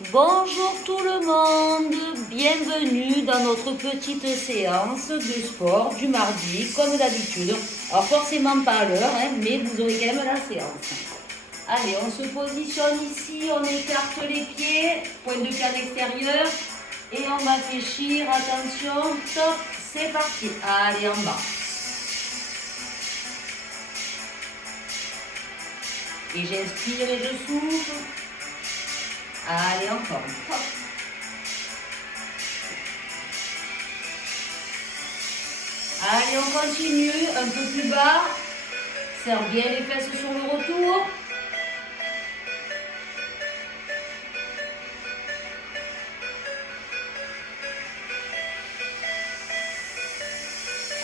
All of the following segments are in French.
Bonjour tout le monde, bienvenue dans notre petite séance de sport du mardi, comme d'habitude. Alors forcément pas à l'heure, mais vous aurez quand même la séance. Allez, on se positionne ici, on écarte les pieds, point de pied à l'extérieur, et on va fléchir, attention, top, c'est parti. Allez, en bas. Et j'inspire et je souffle. Allez, encore. Hop. Allez, on continue. Un peu plus bas. Serre bien les fesses sur le retour.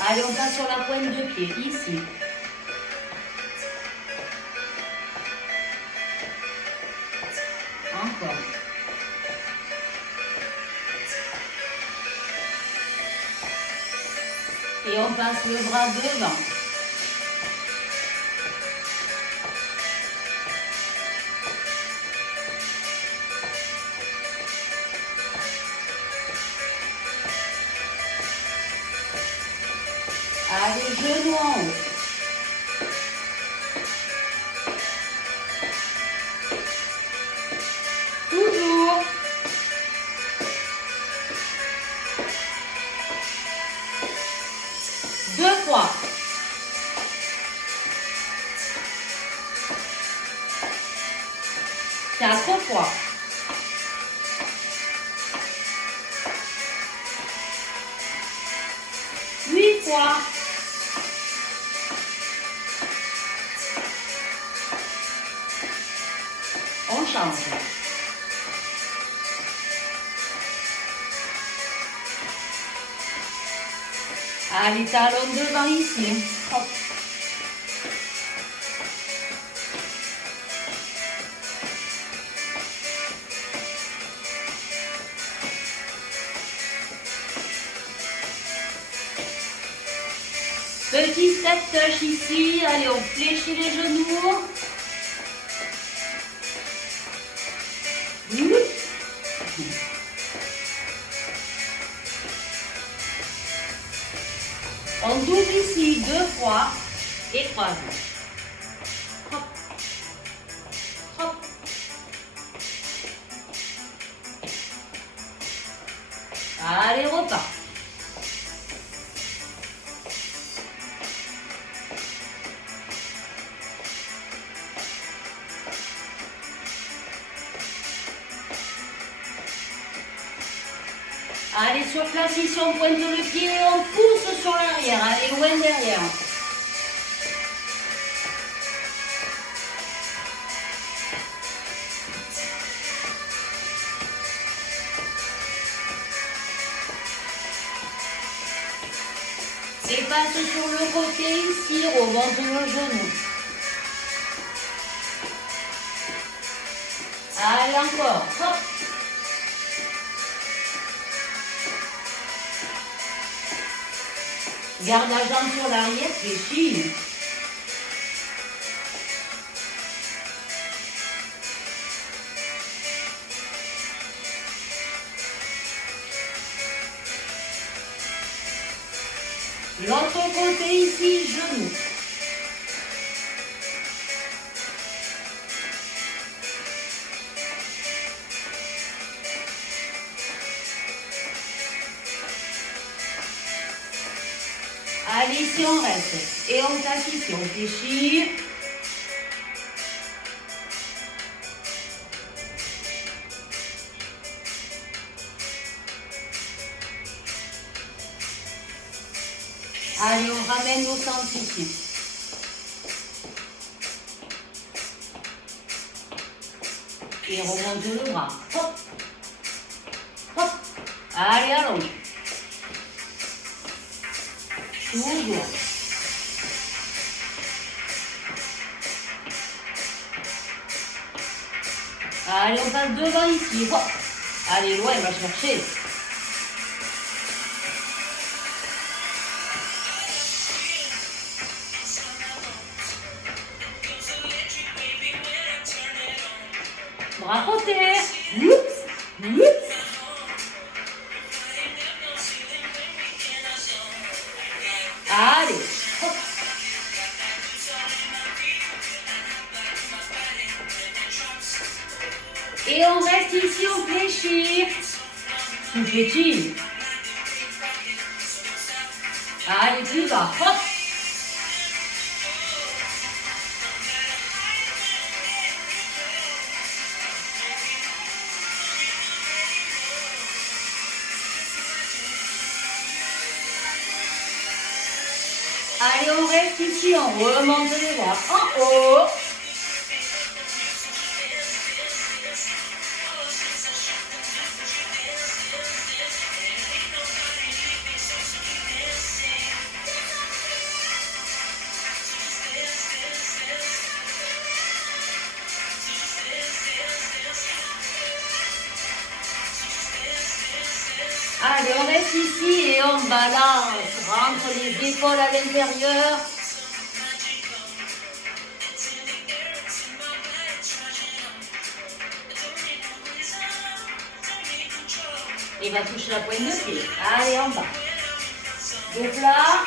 Allez, on passe sur la pointe de pied. Ici. Encore. Et on passe le bras devant. Allez, genoux en haut. Toujours. Deux fois. Quatre fois. Huit fois. On change. Allez, talons devant ici. Hop. Petit step touch ici. Allez, on fléchit les genoux. On double ici deux fois et croise. Hop, hop. Allez, repart. Allez, sur place ici, on pointe le pied, on pousse sur l'arrière. Allez, loin derrière. Et passe sur le côté ici, remonte le genou. Allez, encore. Hop. Garde la jambe sur l'arrière, fléchis. L'autre côté ici, genou. Allez, ici on reste. Et on passe ici, on fléchit. Allez, on ramène nos centres ici. Et on remonte le bras. Hop. Hop. Allez, allons. Toujours. Allez, on passe devant ici. Hop. Allez, loin, va chercher. Bras côté. Oups. Oups. Allez. Hop. Et on reste ici, on fléchit. Tout petit. Allez, plus bas. Hop. Allez, on reste ici, on remonte les bras en haut. Allez, on reste ici et on balance. Rentre les épaules à l'intérieur. Et va toucher la pointe de pied. Allez, en bas. Donc là.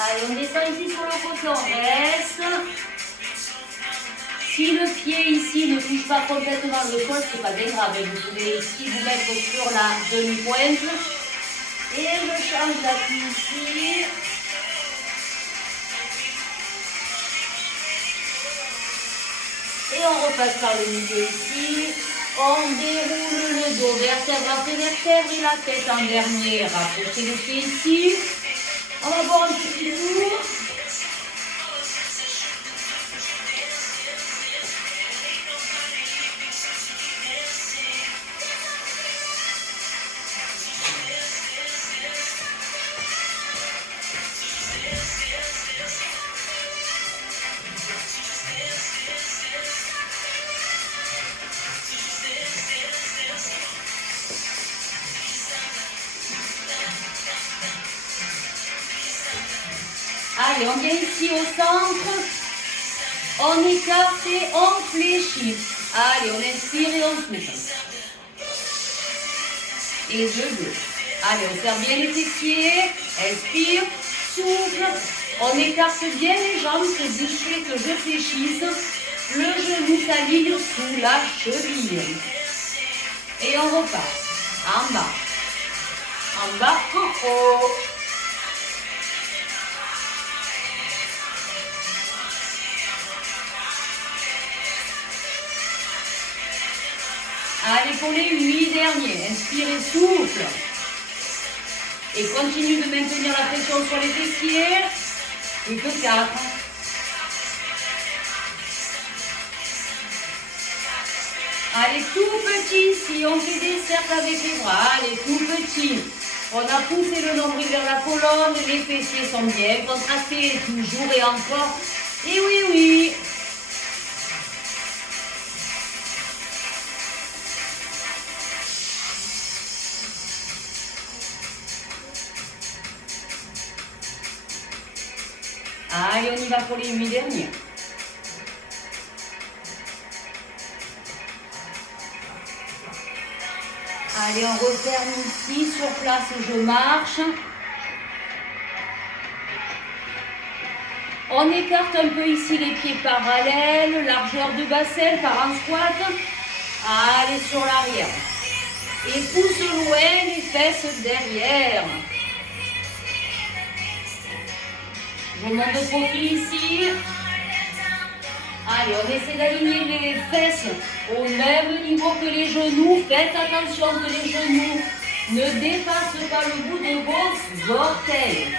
Allez, on descend ici sur le côté, on reste. Si le pied ici ne touche pas complètement le sol, c'est pas bien grave. Vous pouvez ici vous mettre sur la demi-pointe. Et je change d'appui ici. Et on repasse par le milieu ici. On déroule le dos, vertèbre après vertèbre et la tête en dernier. Rapprochez le pied ici. On va boire un petit tour. Allez, on vient ici au centre, on écarte et on fléchit. Allez, on inspire et on souffle. Et deux. Allez, on serre bien les fessiers, inspire, souffle. On écarte bien les jambes, c'est bouché que je fléchisse. Le genou s'aligne sous la cheville. Et on repart. En bas. En bas, en haut. Allez, pour les 8 derniers, inspirez, souffle. Et continue de maintenir la pression sur les fessiers. Plus que 4. Allez, tout petit, si on fait des cercles avec les bras, allez, tout petit. On a poussé le nombril vers la colonne, les fessiers sont bien contractés, toujours et encore. Et oui, oui. Allez, on y va pour les 8 derniers. Allez, on referme ici, sur place, je marche. On écarte un peu ici les pieds parallèles, largeur de bassin par un squat. Allez, sur l'arrière. Et pousse loin les fesses derrière. Je monte de profil ici. Allez, on essaie d'aligner les fesses au même niveau que les genoux. Faites attention que les genoux ne dépassent pas le bout de vos orteils.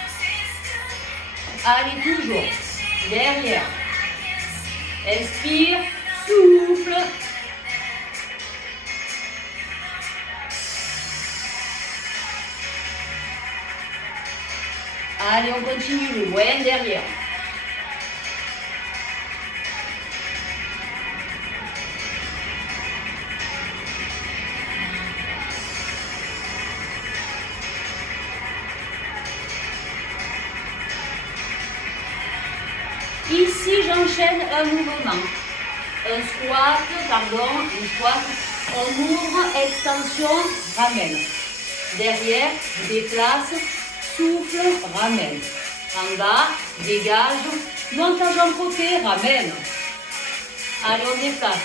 Allez, toujours. Derrière. Inspire, souffle. Allez, on continue loin derrière. Ici, j'enchaîne un mouvement. Un squat, une squat. On ouvre, extension, ramène. Derrière, déplace, souffle, ramène. En bas, dégage, montage en côté, ramène. Allez, on déplace.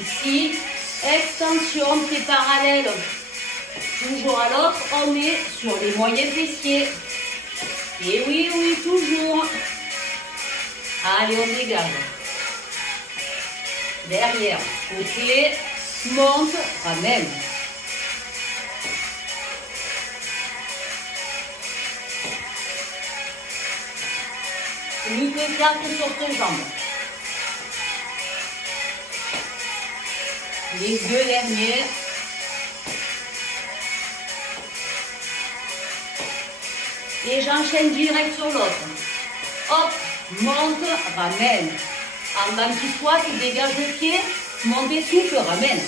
Ici, extension, pied parallèle. Toujours à l'autre, on est sur les moyens fessiers. Et oui, oui, toujours. Allez, on dégage. Derrière, côté, monte, ramène. Plus que 4 sur tes jambes. Les deux derniers. Et j'enchaîne direct sur l'autre. Hop, monte, ramène. En bas, petit squat, dégage le pied, monte et souffle, ramène.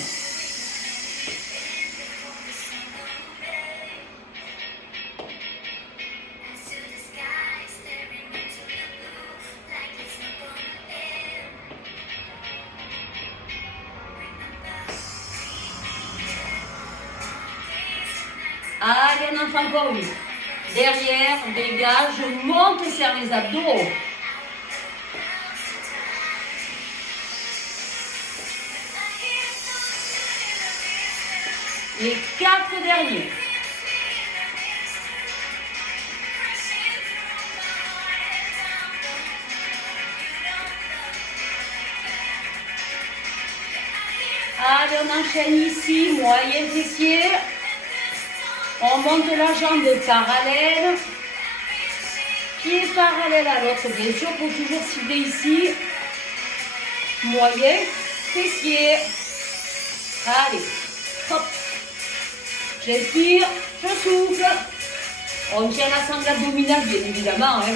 Allez, on en fait encore une. Derrière, dégage, je monte et serre les abdos. Les 4 derniers. Allez, on enchaîne ici, moyen fessier. On monte la jambe parallèle. Pied parallèle à l'autre, bien sûr, pour toujours cibler ici. Moyen fessier. Allez, hop. J'inspire, je souffle. On tient la sangle abdominale, bien évidemment. Hein.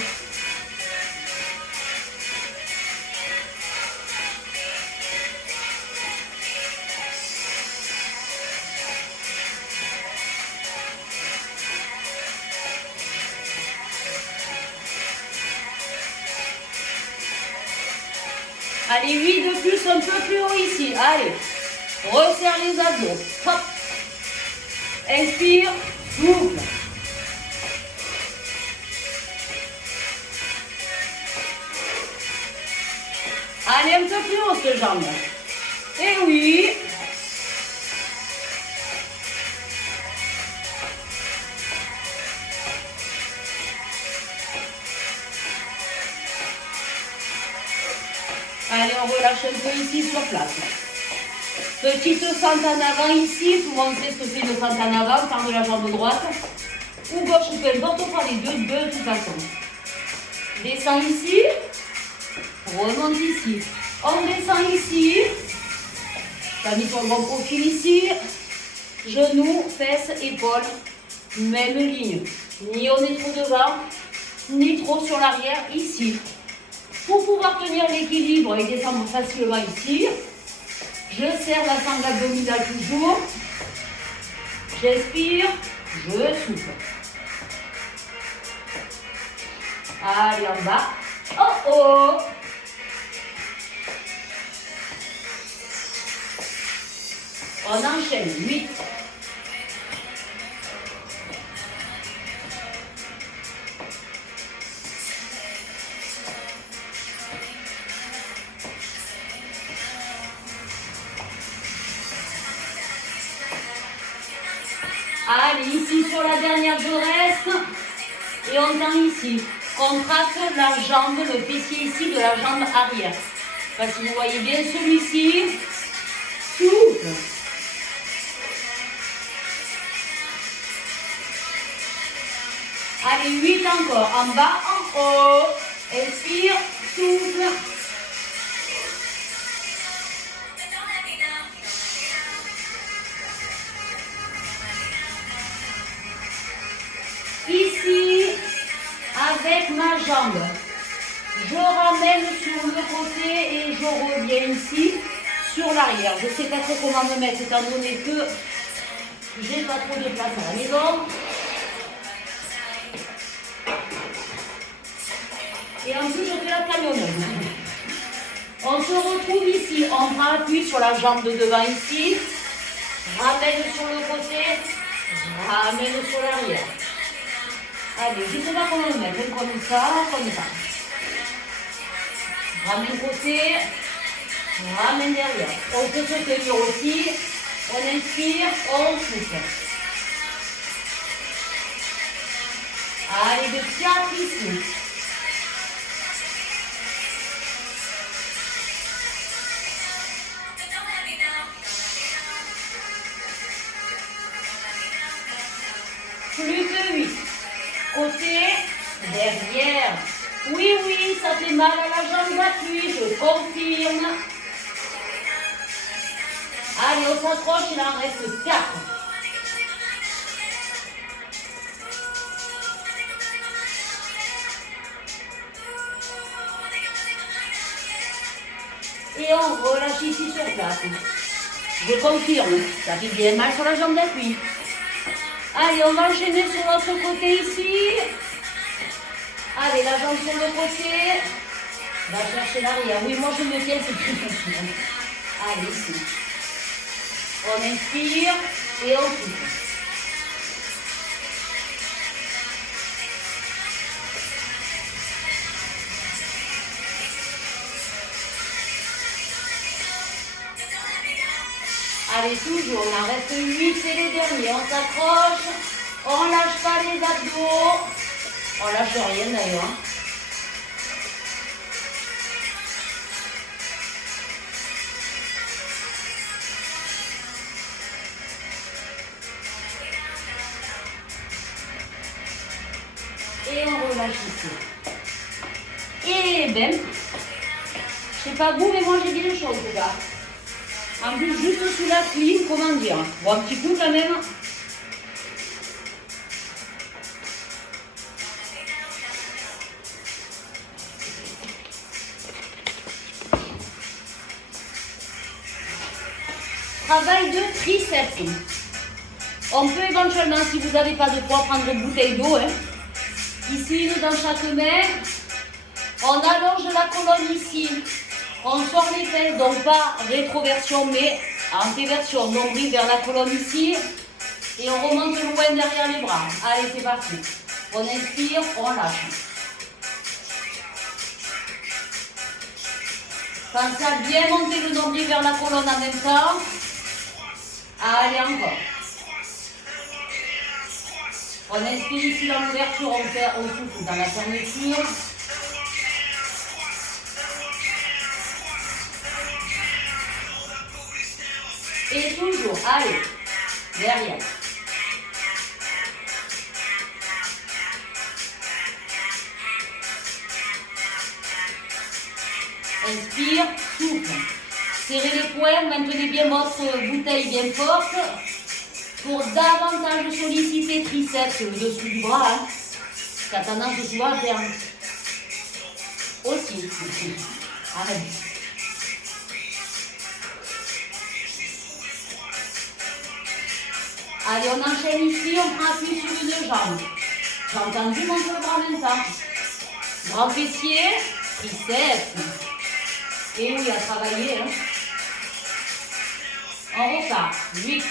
Allez, 8 de plus, un peu plus haut ici. Allez, resserre les abdos. Hop. Inspire, souffle. Allez, un peu plus haut cette jambe. Et oui. Allez, on relâche un peu ici sur place. Petite fente en avant ici. Tout le monde sait ce que c'est une fente en avant. Par de la jambe droite. Ou gauche, ou peu importe, on prend les deux de toute façon. Descend ici. Remonte ici. On descend ici. T'as mis ton bon profil ici. Genoux, fesses, épaules. Même ligne. Ni on est trop devant, ni trop sur l'arrière ici. Pour pouvoir tenir l'équilibre et descendre facilement ici, je serre la sangle abdominale toujours. J'inspire, je souffle. Allez, en bas. Oh oh! On enchaîne 8. Allez, ici sur la dernière, je reste. Et on tend ici. On trace la jambe, le fessier ici de la jambe arrière. Parce que vous voyez bien celui-ci. Souffle. Allez, 8 encore. En bas, en haut. Inspire, souffle. Ici, avec ma jambe, je ramène sur le côté et je reviens ici sur l'arrière. Je ne sais pas trop comment me mettre étant donné que j'ai pas trop de place à la maison. en plus, je fais la camionneuse. On se retrouve ici. On prend appui sur la jambe de devant ici. Ramène sur le côté. Ramène sur l'arrière. Allez, je ne sais pas comment le mettre. Comme ça, comme ça. Ramène côté. Ramène derrière. On peut se tenir aussi. On inspire, on souffle. Allez, de 4 ici. Plus que 8. Côté, derrière. Oui, oui, ça fait mal à la jambe d'appui, je confirme. Allez, on s'accroche, il en reste 4. Et on relâche ici sur place. Je confirme, ça fait bien mal sur la jambe d'appui. Allez, on va enchaîner sur l'autre côté ici. Allez, la jambe sur le côté. On va chercher l'arrière. Oui, moi je me tiens, c'est plus facile. Allez, ici. On inspire et on souffle. Allez, toujours, on en reste 8, c'est les derniers. On s'accroche, on lâche pas les abdos. On lâche rien d'ailleurs. Et on relâche ici. Et ben, je sais pas vous, mais moi j'ai bien chaud en tout cas. En plus, juste sous la clim, comment dire. Bon, un petit coup quand même. Travail de triceps. On peut éventuellement, si vous n'avez pas de poids, prendre une bouteille d'eau. Hein. Ici, une dans chaque main. On allonge la colonne ici. On sort les fesses, donc pas rétroversion, mais antéversion. Nombril vers la colonne ici. Et on remonte loin derrière les bras. Allez, c'est parti. On inspire, on lâche. Pensez à bien monter le nombril vers la colonne en même temps. Allez, encore. On inspire ici dans l'ouverture, on souffle dans la fermeture. Et toujours, allez, derrière. Inspire, souffle. Serrez les poings, maintenez bien votre bouteille bien forte pour davantage solliciter triceps, le dessous du bras, hein, qui a tendance souvent à faire aussi. Allez. Allez, on enchaîne ici, on prend appui sur une jambe. J'ai entendu monter le bras en même temps. Grand fessier, triceps. Et oui, à travailler. Hein. On repart. 8.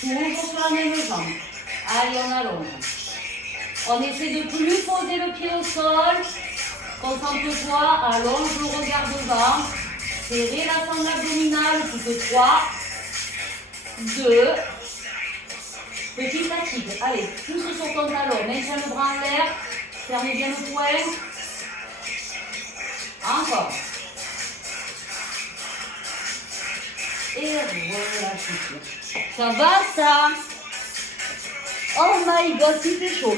Toujours sur la même jambe. Allez, on allonge. On essaie de plus poser le pied au sol. Concentre-toi, allonge le regard devant. Serrez la sangle abdominale, toutes 3, 2, petite fatigue. Allez, pousse sur ton talon, maintiens le bras en l'air, fermez bien le poing. Encore. Et relâchez. Ça va ça? Oh my god, il fait chaud.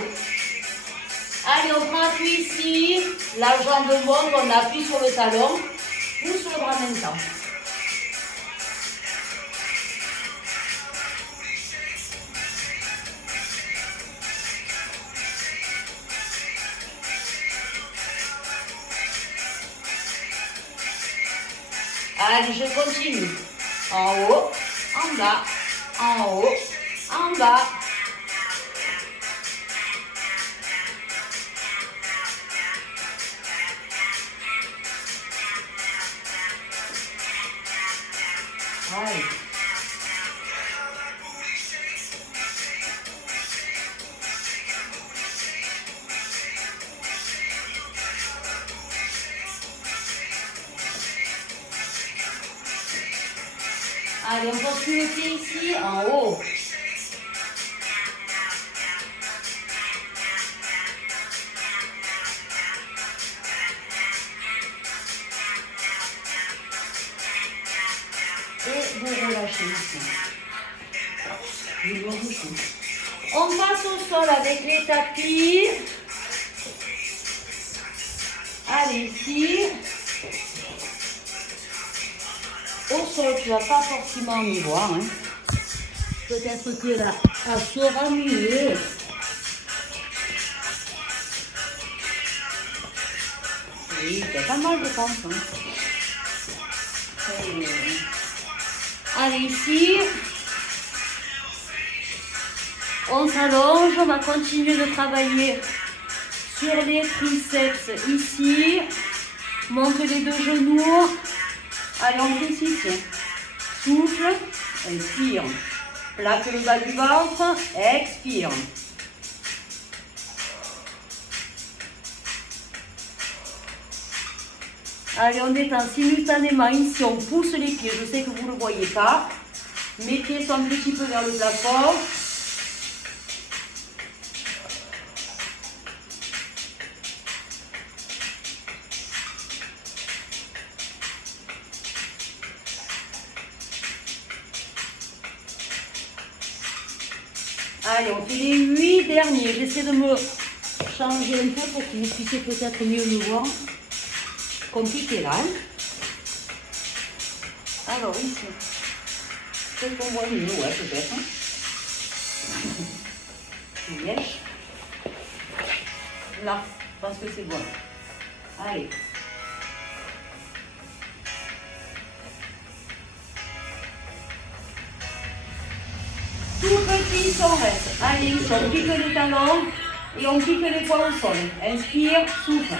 Allez, on prend appui ici, la jambe monte, on appuie sur le talon. Pousse le bras en même temps. Allez, je continue. En haut, en bas, en haut, en bas. Allez. Allez, on continue le pied ici, en haut. Et vous relâchez ici. On passe au sol avec les tapis. Allez, ici. Au sol, tu ne vas pas forcément y voir. Hein. Peut-être que là, ça sera mieux. Oui, c'est pas mal, je pense. Hein. Allez, ici. On s'allonge, on va continuer de travailler sur les triceps ici. Monte les deux genoux. Allez, on fait ici. Souffle, inspire. Plaque le bas du ventre, expire. Allez, on détend simultanément ici, on pousse les pieds. Je sais que vous ne le voyez pas. Mes pieds sont un petit peu vers le plafond. Allez, on fait les 8 derniers. J'essaie de me changer un peu pour que vous puissiez peut-être mieux me voir. Compliqué là. Hein. Alors, ici. Peut-être qu'on voit mieux, ouais, peut-être. Hein. Lèche. Là, je pense que c'est bon. Allez. Tout petit, on reste. Allez, on pique les talons et on pique les poings au sol. Inspire, souffle.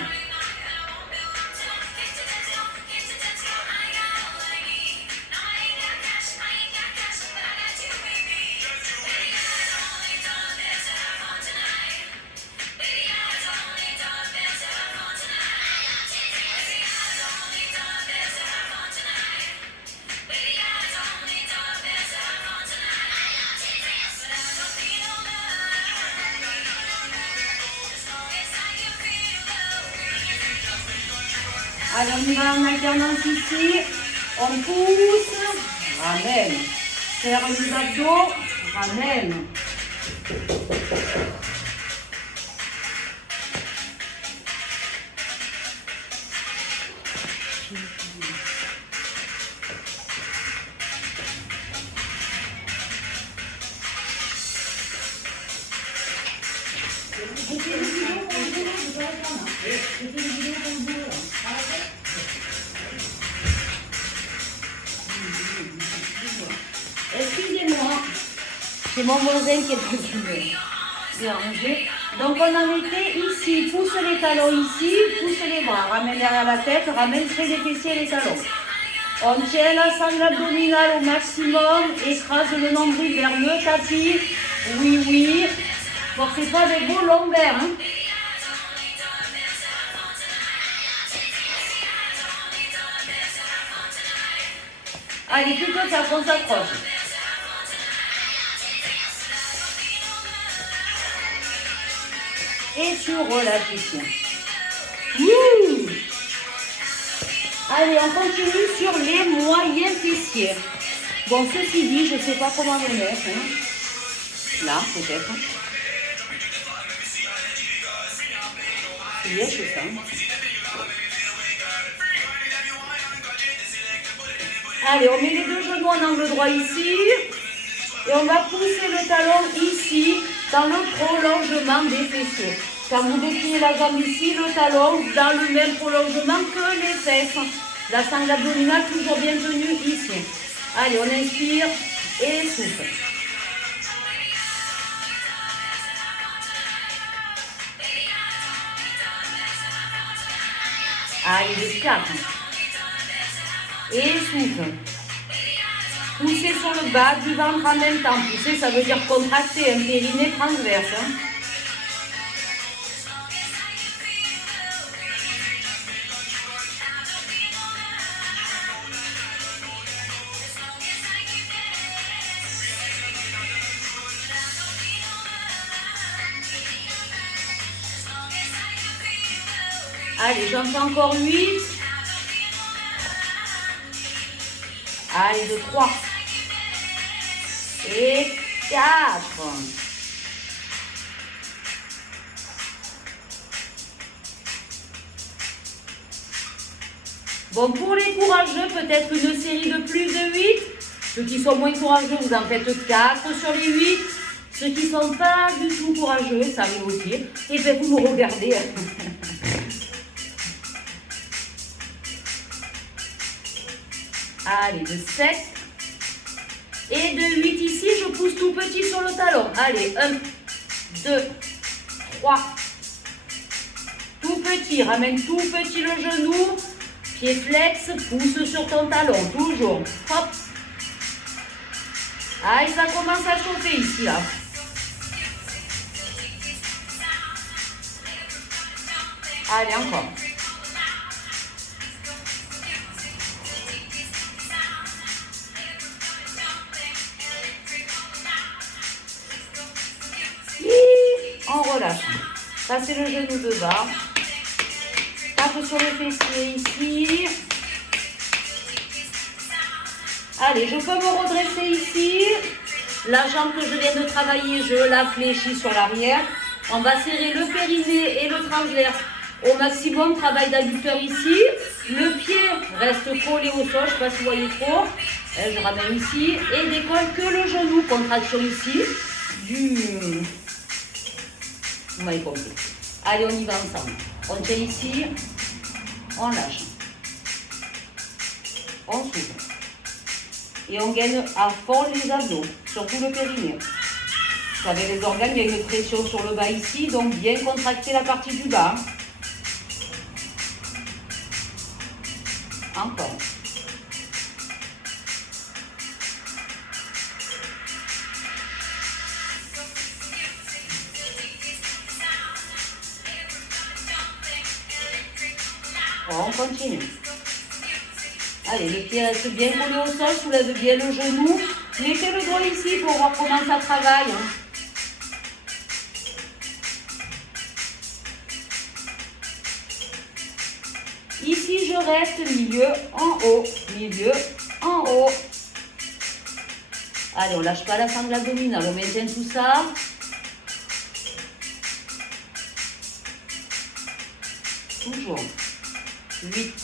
Alors on y va en alternance ici, on pousse, ramène, serre les abdos, ramène. Excusez-moi, c'est mon voisin qui est en train de déranger. Donc on en était ici, pousse les talons ici, pousse les bras, ramène derrière la tête, ramène sur les fessiers et les talons. On tient la sangle abdominale au maximum, écrase le nombril vers le tapis. Oui, oui. Forcez pas avec vos lombaires. Hein. Allez, tout comme ça, qu'on s'approche. Et tu relâches ici. Ouh. Allez, on continue sur les moyens fessiers. Bon, ceci dit, je ne sais pas comment les mettre. Hein. Là, peut-être. Yes, c'est ça. Allez, on met les deux genoux en angle droit ici. Et on va pousser le talon ici, dans le prolongement des fessiers. Quand vous dépliez la jambe ici, le talon dans le même prolongement que les fesses. La sangle abdominale toujours bien tenue ici. Allez, on inspire et souffle. Allez, de 4. Et souffle. Poussez sur le bas du ventre en même temps. Pousser, ça veut dire contracter un périnée transverse. Hein. Allez, j'en fais encore 8. Allez, de 3. Et 4. Bon, pour les courageux, peut-être une série de plus de 8. Ceux qui sont moins courageux, vous en faites 4 sur les 8. Ceux qui ne sont pas du tout courageux, ça arrive aussi. Et bien, vous me regardez. Allez, de 7. Et de 8 ici, je pousse tout petit sur le talon. Allez, 1, 2, 3. Tout petit, ramène tout petit le genou. Pied flex, pousse sur ton talon, toujours. Hop. Allez, ça commence à chauffer ici, là. Allez, encore. On relâche. Passez le genou de bas. Tape sur le fessier ici. Allez, je peux me redresser ici. La jambe que je viens de travailler, je la fléchis sur l'arrière. On va serrer le périnée et le transverse au maximum. Travail d'adducteur ici. Le pied reste collé au sol. Je ne sais pas si vous voyez trop. Je ramène ici et décolle que le genou. Contraction ici. Vous m'avez compris. Allez, on y va ensemble. On tient ici. On lâche. On s'ouvre. Et on gagne à fond les abdos, surtout le périnée. Avec les organes, il y a une pression sur le bas ici, donc bien contracter la partie du bas. Encore. On continue. Allez, les pieds restent bien collés au sol, soulève bien le genou. Mettez le doigt ici pour voir comment ça travaille. Ici, je reste milieu en haut, milieu en haut. Allez, on ne lâche pas la sangle abdominale, on maintient tout ça. Toujours. 8.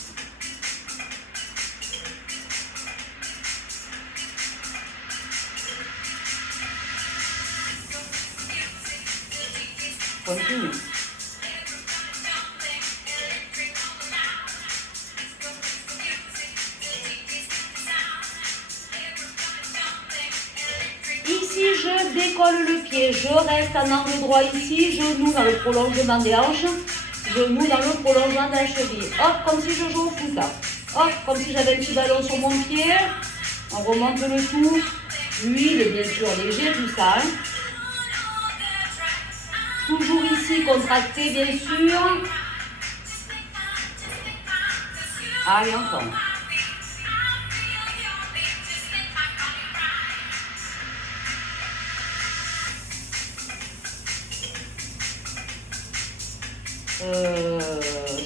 Continue. Ici, je décolle le pied. Je reste en angle droit ici. Genou dans le prolongement des hanches. Genou dans le prolongement de la cheville. Hop, comme si je joue au foot. Hop, comme si j'avais un petit ballon sur mon pied. On remonte le tout. L'huile, bien sûr, léger, tout ça. Hein. Toujours ici, contracté, bien sûr. Allez, encore.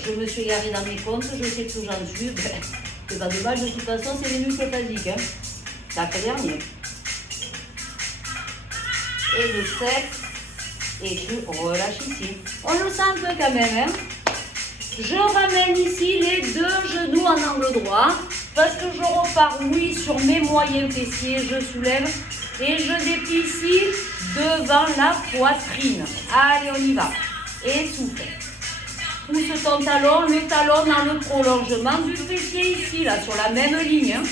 Je me suis garée dans mes comptes, je sais que j'en suis. C'est pas dommage, de toute façon, c'est les muscles basiques. Hein. Ça fait dernier. Et le 7. Et je relâche ici. On le sent un peu quand même. Hein. Je ramène ici les deux genoux en angle droit. Parce que je repars, oui, sur mes moyens fessiers. Je soulève et je déplie ici devant la poitrine. Allez, on y va. Et souffle. pousse ton talon, le talon dans le prolongement du fessier ici, là, sur la même ligne. Hein.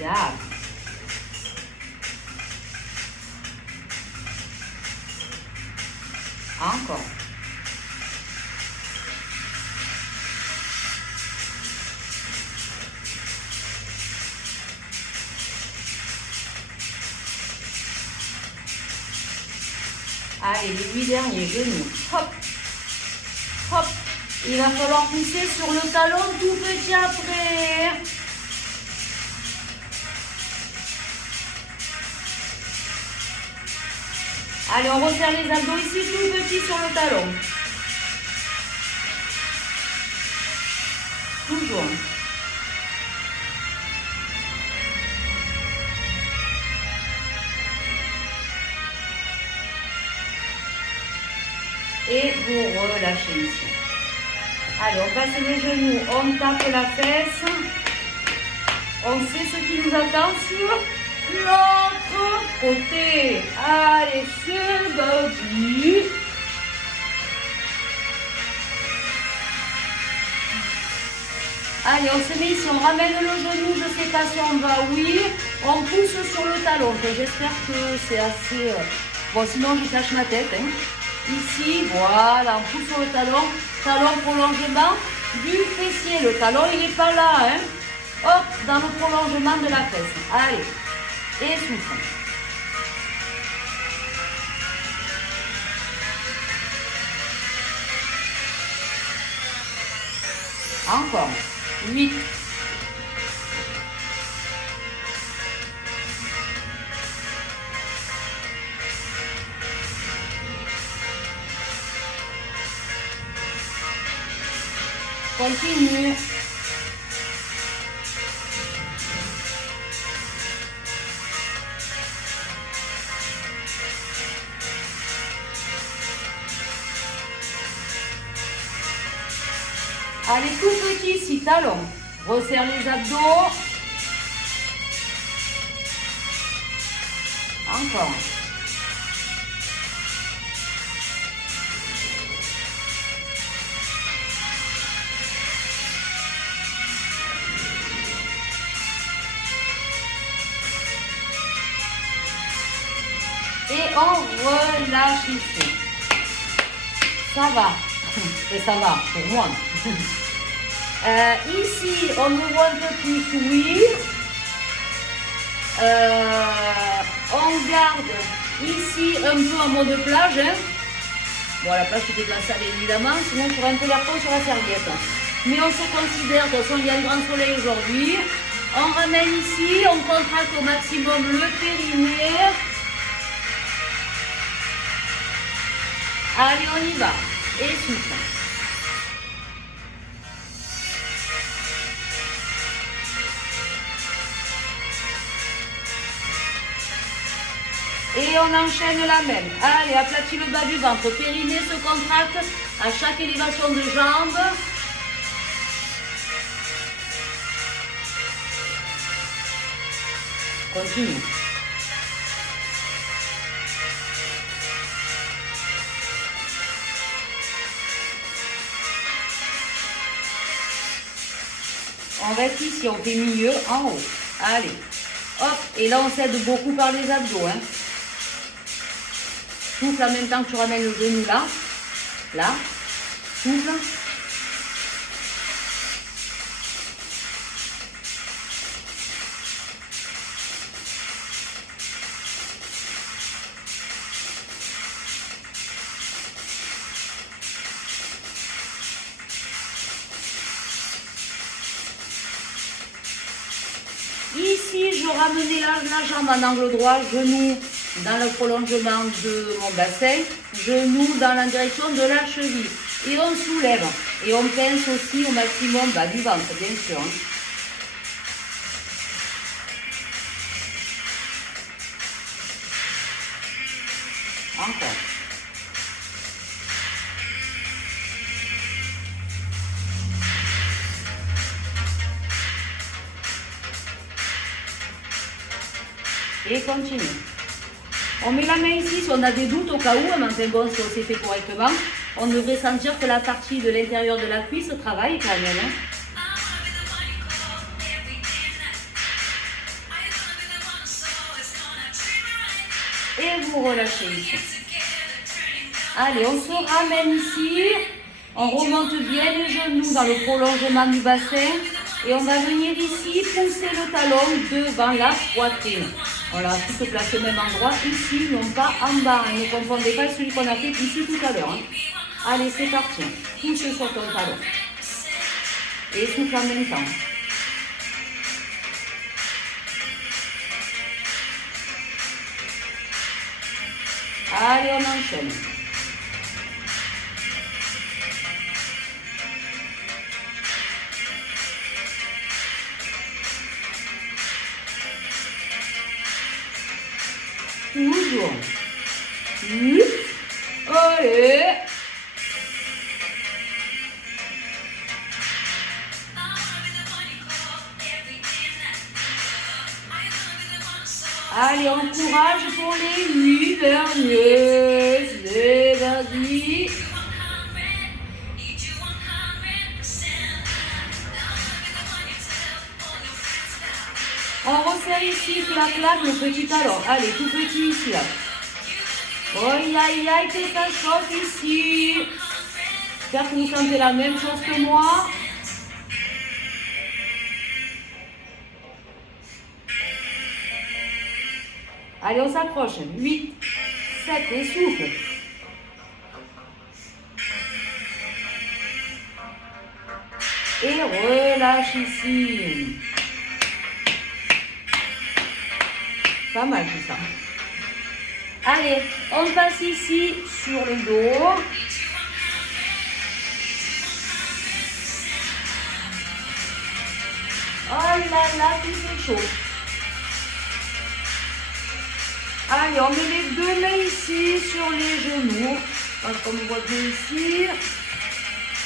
Regarde. Encore. Allez, les 8 derniers genoux. Hop. Hop. Il va falloir pousser sur le talon tout petit après. Allez, on resserre les abdos ici, tout petit sur le talon. Toujours. Et vous relâchez ici. Allez, on passe le genou, on tape la fesse. On sait ce qui nous attend sur l'autre côté. Allez, c'est parti. Allez, on se met ici, on ramène le genou, je ne sais pas si on va, oui. On pousse sur le talon. J'espère que c'est assez... Bon, sinon je cache ma tête. Hein. Ici, voilà, on pousse sur le talon. Talon prolongement du fessier. Le talon, il n'est pas là. Hein. Hop, dans le prolongement de la fesse. Allez, et souffle. Encore. 8. Continue. Allez, tout petit ici, talon. Resserre les abdos. Encore. Et on relâche ici. Ça va. Et ça va pour moi. Ici, on me voit un peu plus, oui. On garde ici un peu en mode plage. Hein. Bon, la plage, c'était glaçable évidemment, sinon on ferait un peu l'air peau sur la serviette. Mais on se considère, de toute façon, il y a un grand soleil aujourd'hui. On ramène ici, on contracte au maximum le périnée. Allez, on y va. Et souffle. Et on enchaîne la même. Allez, aplatis le bas du ventre. Périnée se contracte à chaque élévation de jambe. Continue. On reste ici, on fait milieu, en haut. Allez, hop, et là on s'aide beaucoup par les abdos. Hein. Souffle en même temps que tu ramènes le genou là. Là, souffle. Ici, je ramenais la jambe en angle droit, genou dans le prolongement de mon bassin, genou dans la direction de la cheville. Et on soulève. Et on pince aussi au maximum bas du ventre, bien sûr. Encore. Et continue. On met la main ici, si on a des doutes au cas où, mais enfin bon, si on s'est fait correctement, on devrait sentir que la partie de l'intérieur de la cuisse travaille quand même. Hein. Et vous relâchez ici. Allez, on se ramène ici. On remonte bien les genoux dans le prolongement du bassin. Et on va venir ici pousser le talon devant la poitrine. Voilà, tout se place au même endroit, ici, non pas en bas. Ne confondez pas celui qu'on a fait ici tout à l'heure. Hein. Allez, c'est parti. Pousse sur ton talon. Et souffle en même temps. Allez, on enchaîne. Toujours. Allez. Allez, on courage pour les 8 derniers. C'est vas-y. On resserre ici, clac, clac, le petit talon. Allez, tout petit ici, là. Aïe, aïe, aïe, que ça chauffe ici. J'espère que vous sentez la même chose que moi. Allez, on s'approche. 8, 7, et souffle. Et relâche ici. Pas mal tout ça. Allez, on passe ici sur le dos. Oh là là, tout c'est chaud. Allez, on met les deux mains ici sur les genoux. Comme on voit bien ici.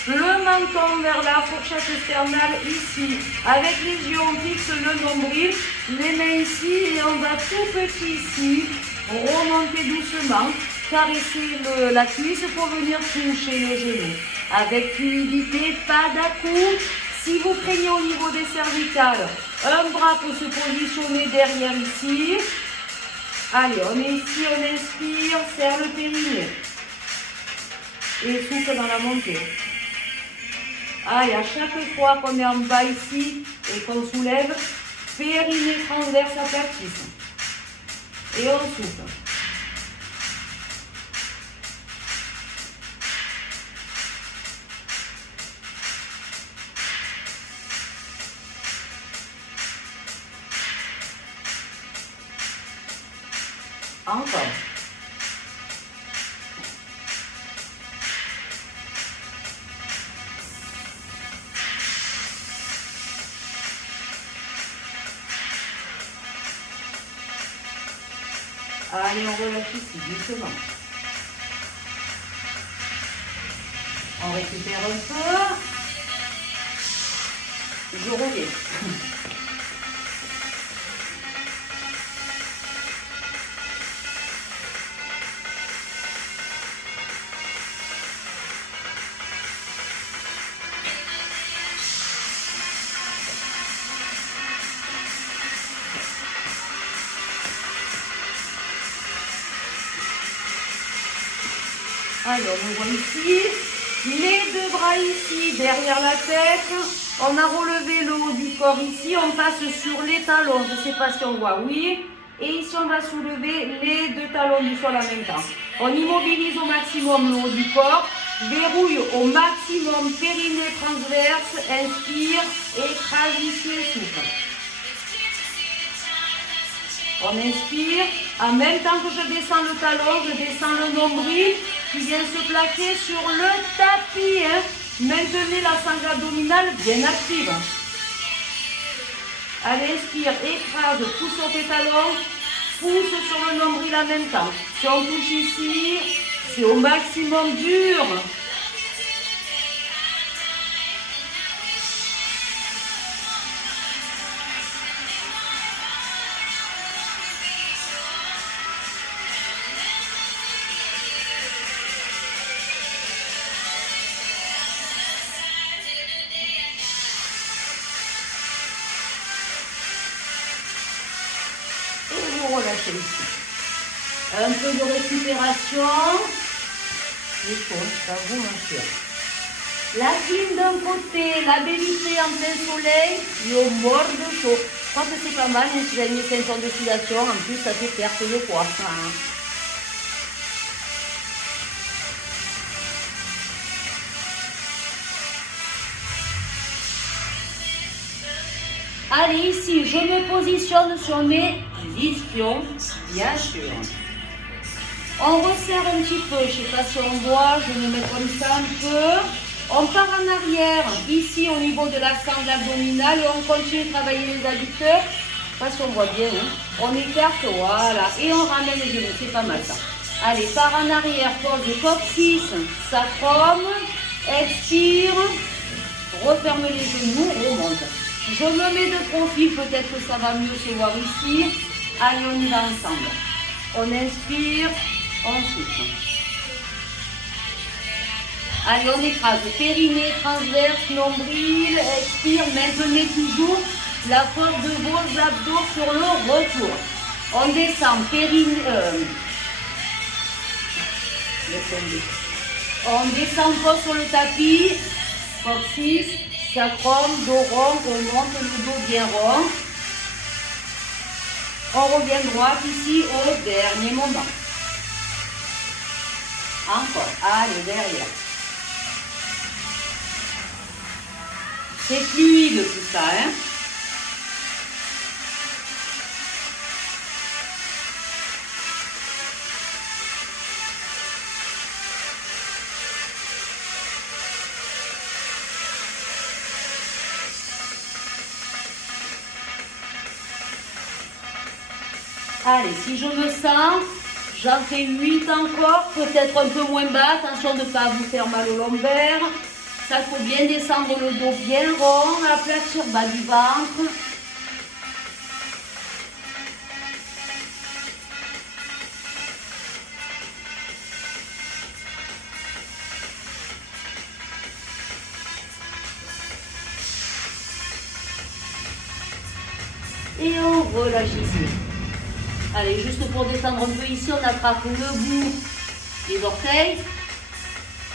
Le menton vers la fourchette sternale ici. Avec les yeux, on fixe le nombril. Les mains ici et on va tout petit ici. Remonter doucement. Caresser la cuisse pour venir toucher le genou. Avec fluidité, pas d'à-coups. Si vous craignez au niveau des cervicales, un bras peut se positionner derrière ici. Allez, on est ici, on inspire, serre le périnée. Et souffle dans la montée. Allez, à chaque fois qu'on est en bas ici et qu'on soulève, périnée transverse aplatisse. Et on souffle. Encore. Allez, on relâche ici, doucement. On récupère un peu. Je reviens. Alors, on voit ici, les deux bras ici, derrière la tête. On a relevé le haut du corps ici. On passe sur les talons. Je ne sais pas si on voit, oui. Et ici, on va soulever les deux talons du sol en même temps. On immobilise au maximum le haut du corps. Verrouille au maximum périnée transverse. Inspire, écrase ici et souffle. On inspire. En même temps que je descends le talon, je descends le nombril qui vient se plaquer sur le tapis. Hein. Maintenez la sangle abdominale bien active. Allez, inspire, écrase, pousse sur tes talons, pousse sur le nombril en même temps. Si on touche ici, c'est au maximum dur. relâchez ici. Un peu de récupération. Les choses, ça vous m'assure. La clim d'un côté, la baie vitrée en plein soleil, et au mort de chaud. Je crois que c'est pas mal, mais si vous avez une ceinture de sudation, en plus ça fait perdre le poids. Allez, ici, je me positionne sur mes ischions, bien sûr. On resserre un petit peu, je ne sais pas si on voit, je vais me mettre comme ça un peu. On part en arrière, ici au niveau de la sangle abdominale et on continue de travailler les adducteurs. Je ne sais pas si on voit bien, hein. On écarte, voilà, et on ramène les genoux, c'est pas mal ça. Allez, part en arrière, pose le coccyx, sacrum, expire, referme les genoux, remonte. Je me mets de profil, peut-être que ça va mieux se voir ici. Allez, on y va ensemble. On inspire, on souffle. Allez, on écrase. Périnée, transverse, nombril, expire. Maintenez toujours la force de vos abdos sur le retour. On descend, périnée. On descend pas sur le tapis. Coccyx, sacrum, dos rond, on monte le dos bien rond. On revient droit ici au dernier moment. Encore, allez, derrière. C'est fluide tout ça, hein. Allez, si je me sens, j'en fais 8 encore, peut-être un peu moins bas. Attention de ne pas vous faire mal au lombaire. Ça, il faut bien descendre le dos bien rond, aplatir bas du ventre. Et on relâche ici. Allez, juste pour descendre un peu ici, on attrape le bout des orteils.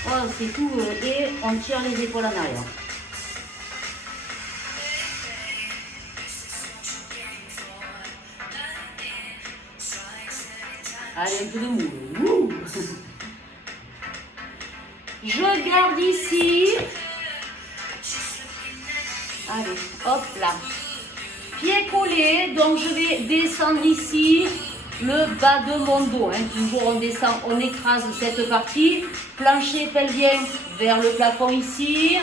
Voilà, c'est tout. Et on tire les épaules en arrière. Allez, un peu de mou. Je garde ici. Allez, hop là. Pied collé, donc je vais descendre ici le bas de mon dos. Hein. Toujours on descend, on écrase cette partie. Plancher pelvien vers le plafond ici.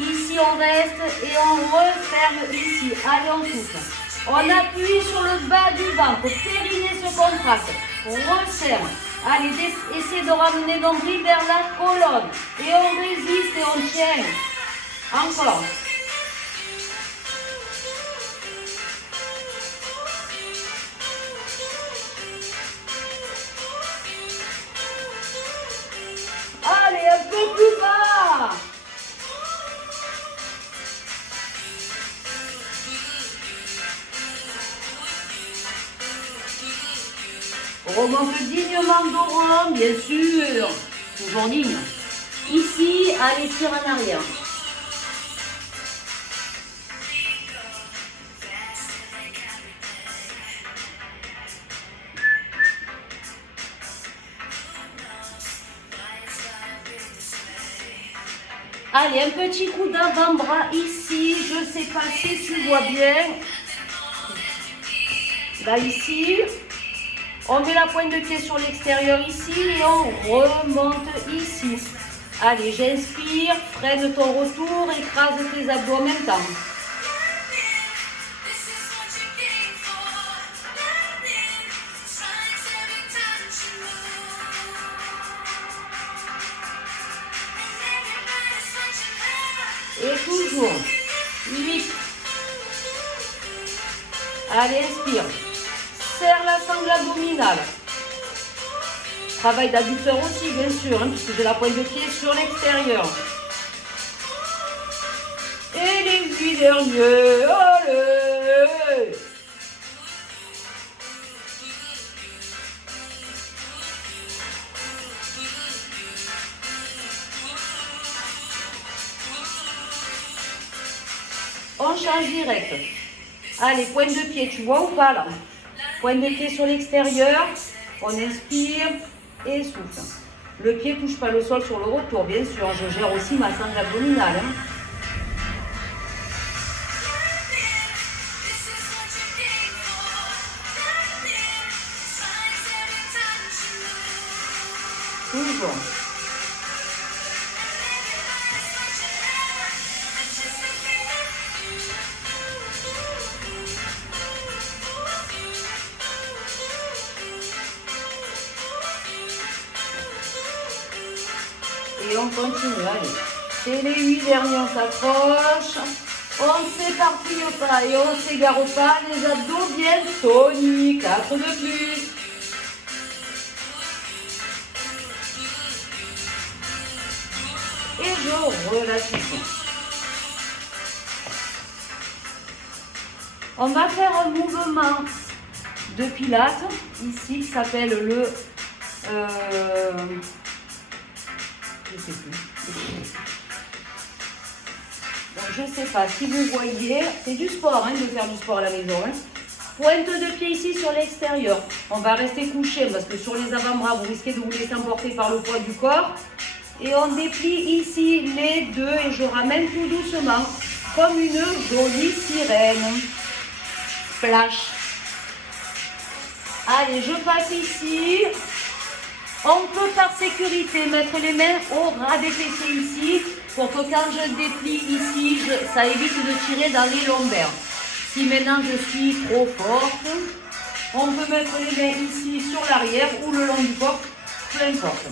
Ici on reste et on referme ici. Allez, on souffle. On appuie sur le bas du ventre. Périnée se contracte. On resserre. Allez, essayez de ramener nombril vers la colonne. Et on résiste et on tient. Encore. Allez, un peu plus bas. Remonte dignement dos rond, bien sûr. Toujours digne. Ici, allez, tire en arrière. Allez, un petit coup d'avant-bras ici. Je ne sais pas si tu vois bien. Là, ici. On met la pointe de pied sur l'extérieur ici et on remonte ici. Allez, j'inspire, freine ton retour, écrase tes abdos en même temps. Et toujours. 8. Allez, inspire. Serre la sangle abdominale. Travail d'adducteur aussi, bien sûr, hein, puisque j'ai la pointe de pied sur l'extérieur. Et les 8 derniers. Allez! on change direct. Allez, pointe de pied, tu vois ou pas là? Pointe de pied sur l'extérieur, on inspire et souffle. Le pied ne touche pas le sol sur le retour, bien sûr, je gère aussi ma sangle abdominale. Hein. Toujours. Et on continue, allez. C'est les 8 derniers, on s'accroche. On ne s'éparpille pas et on ne s'égare pas. Les abdos bien toniques. 4 de plus. Et je relâche ici. On va faire un mouvement de pilates ici qui s'appelle le... je sais plus. Donc je sais pas si vous voyez, c'est du sport hein, de faire du sport à la maison. Hein. Pointe de pied ici sur l'extérieur. On va rester couché parce que sur les avant-bras, vous risquez de vous laisser emporter par le poids du corps. Et on déplie ici les deux et je ramène tout doucement comme une jolie sirène. Splash. Allez, je passe ici. On peut par sécurité mettre les mains au ras des fessiers ici pour que quand je déplie ici, ça évite de tirer dans les lombaires. Si maintenant je suis trop forte, on peut mettre les mains ici sur l'arrière ou le long du corps, peu importe.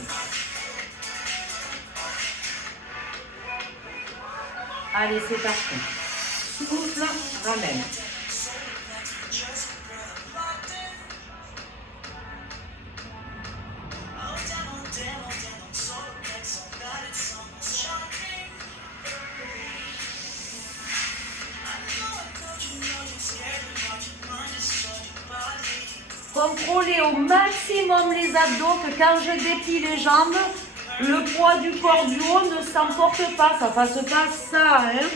Allez, c'est parti. Souffle, ramène. Contrôlez au maximum les abdos, que quand je déplie les jambes, le poids du corps du haut ne s'emporte pas, ça fasse pas ça. Hein.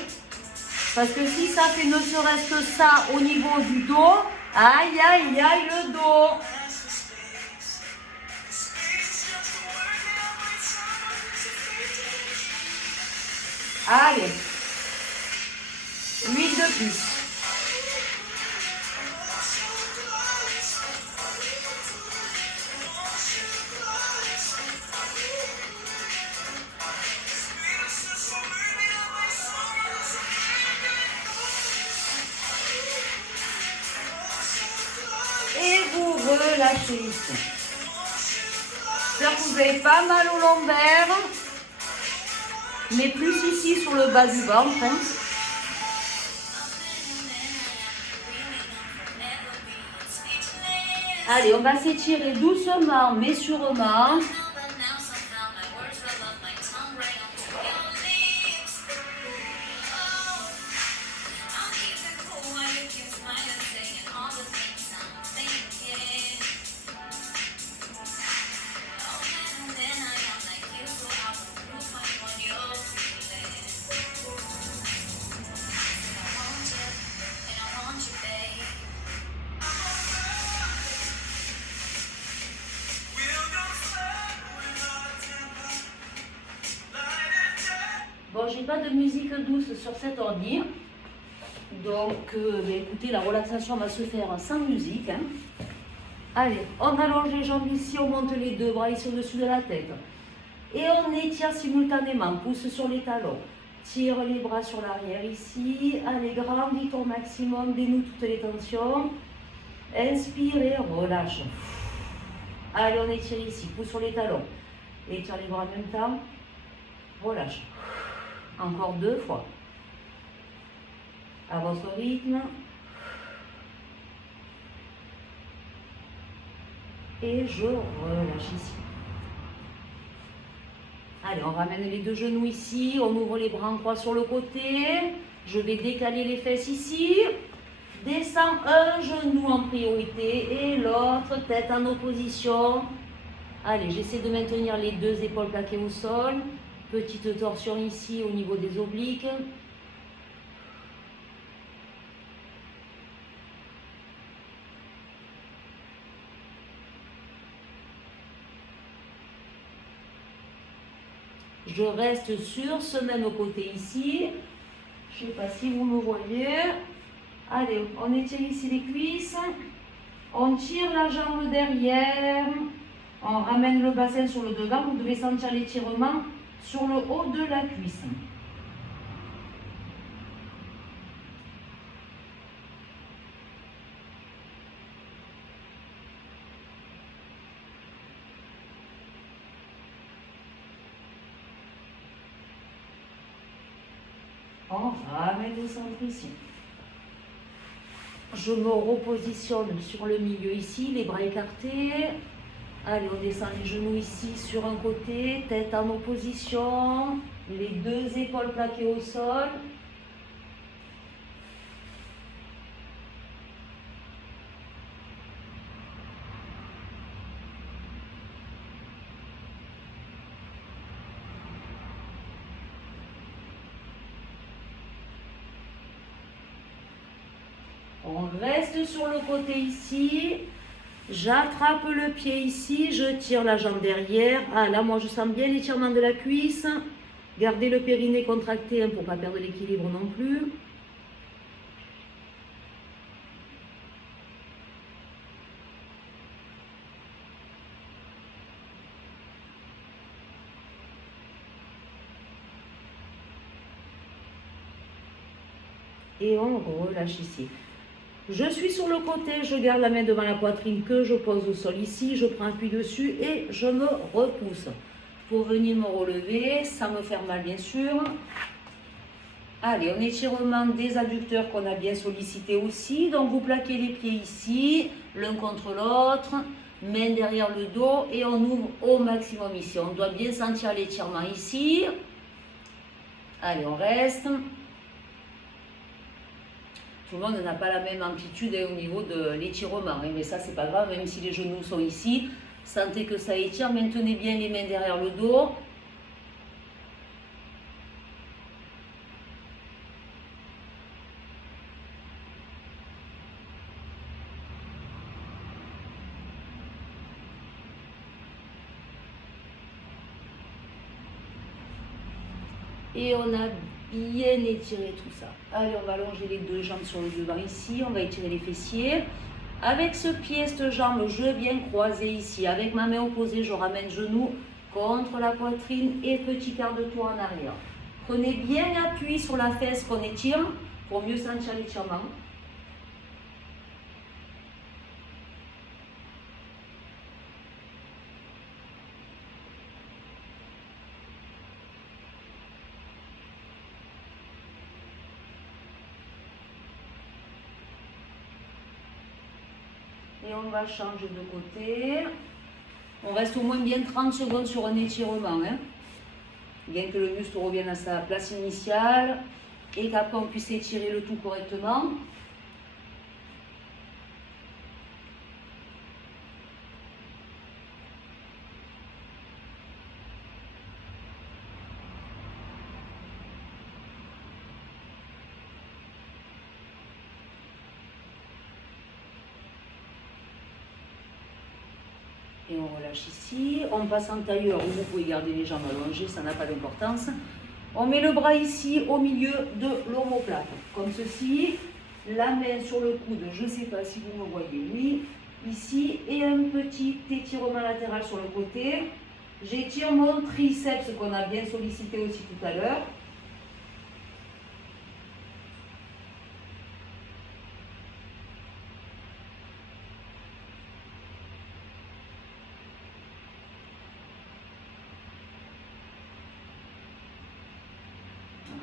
Parce que si ça fait ne serait-ce que ça au niveau du dos, aïe aïe aïe le dos. Allez, 8 de plus. Et vous relâchez ici. J'espère que vous n'avez pas mal au lombaire, mais plus ici sur le bas du ventre. Hein. Allez, on va s'étirer doucement mais sûrement. Bon, j'ai pas de musique douce sur cet ordi, donc écoutez, la relaxation va se faire sans musique. Hein. Allez, on allonge les jambes ici, on monte les deux bras ici au-dessus de la tête. Et on étire simultanément, pousse sur les talons. Tire les bras sur l'arrière ici. Allez, grandis au maximum, dénoue toutes les tensions. Inspirez, relâche. Allez, on étire ici, pousse sur les talons. Étire les bras en même temps. Relâche. Encore 2 fois. À votre rythme. Et je relâche ici. Allez, on ramène les 2 genoux ici. On ouvre les bras en croix sur le côté. Je vais décaler les fesses ici. Descends un genou en priorité et l'autre tête en opposition. Allez, j'essaie de maintenir les 2 épaules plaquées au sol. Petite torsion ici au niveau des obliques. Je reste sur ce même côté ici. Je ne sais pas si vous me voyez. Allez, on étire ici les cuisses. On tire la jambe derrière. On ramène le bassin sur le devant. Vous devez sentir l'étirement sur le haut de la cuisse. On ramène le centre ici. Je me repositionne sur le milieu ici, les bras écartés. Allez, on descend les genoux ici sur un côté, tête en opposition, les deux épaules plaquées au sol. On reste sur le côté ici. J'attrape le pied ici, je tire la jambe derrière. Ah là, moi je sens bien l'étirement de la cuisse. Gardez le périnée contracté hein, pour ne pas perdre l'équilibre non plus. Et on relâche ici. Je suis sur le côté, je garde la main devant la poitrine que je pose au sol ici, je prends appui dessus et je me repousse. Pour venir me relever, ça me fait mal bien sûr. Allez, un étirement des adducteurs qu'on a bien sollicité aussi. Donc vous plaquez les pieds ici, l'un contre l'autre, main derrière le dos et on ouvre au maximum ici. On doit bien sentir l'étirement ici. Allez, on reste. Tout le monde n'a pas la même amplitude au niveau de l'étirement, mais ça c'est pas grave, même si les genoux sont ici, sentez que ça étire, maintenez bien les mains derrière le dos. Et on a bien étiré tout ça. Allez, on va allonger les deux jambes sur le devant ici. On va étirer les fessiers. Avec ce pied, cette jambe, je viens croiser ici. Avec ma main opposée, je ramène genou contre la poitrine et petit quart de tour en arrière. Prenez bien appui sur la fesse qu'on étire pour mieux sentir l'étirement. Et on va changer de côté. On reste au moins bien 30 secondes sur un étirement. Hein, bien que le muscle revienne à sa place initiale et qu'après on puisse étirer le tout correctement. Et on relâche ici. On passe en tailleur où vous pouvez garder les jambes allongées, ça n'a pas d'importance. On met le bras ici au milieu de l'omoplate, comme ceci. La main sur le coude, je ne sais pas si vous me voyez, oui. Ici, et un petit étirement latéral sur le côté. J'étire mon triceps qu'on a bien sollicité aussi tout à l'heure.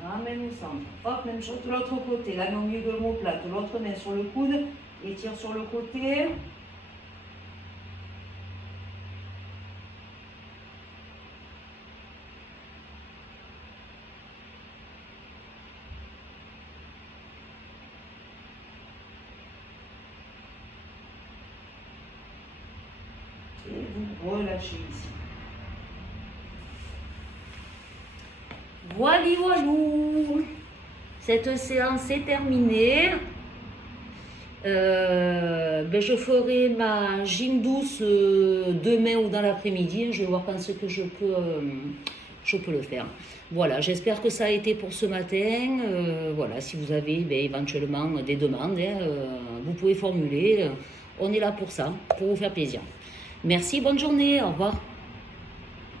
Ramène au centre. Hop, même chose de l'autre côté. La main au milieu de l'omoplate, l'autre main sur le coude. Étire sur le côté. Et vous relâchez ici. Voilà, voilou. Cette séance est terminée. Je ferai ma gym douce demain ou dans l'après-midi. Je vais voir quand ce que je peux je peux le faire. Voilà, j'espère que ça a été pour ce matin. Voilà, si vous avez éventuellement des demandes, vous pouvez formuler. On est là pour ça, pour vous faire plaisir. Merci, bonne journée, au revoir.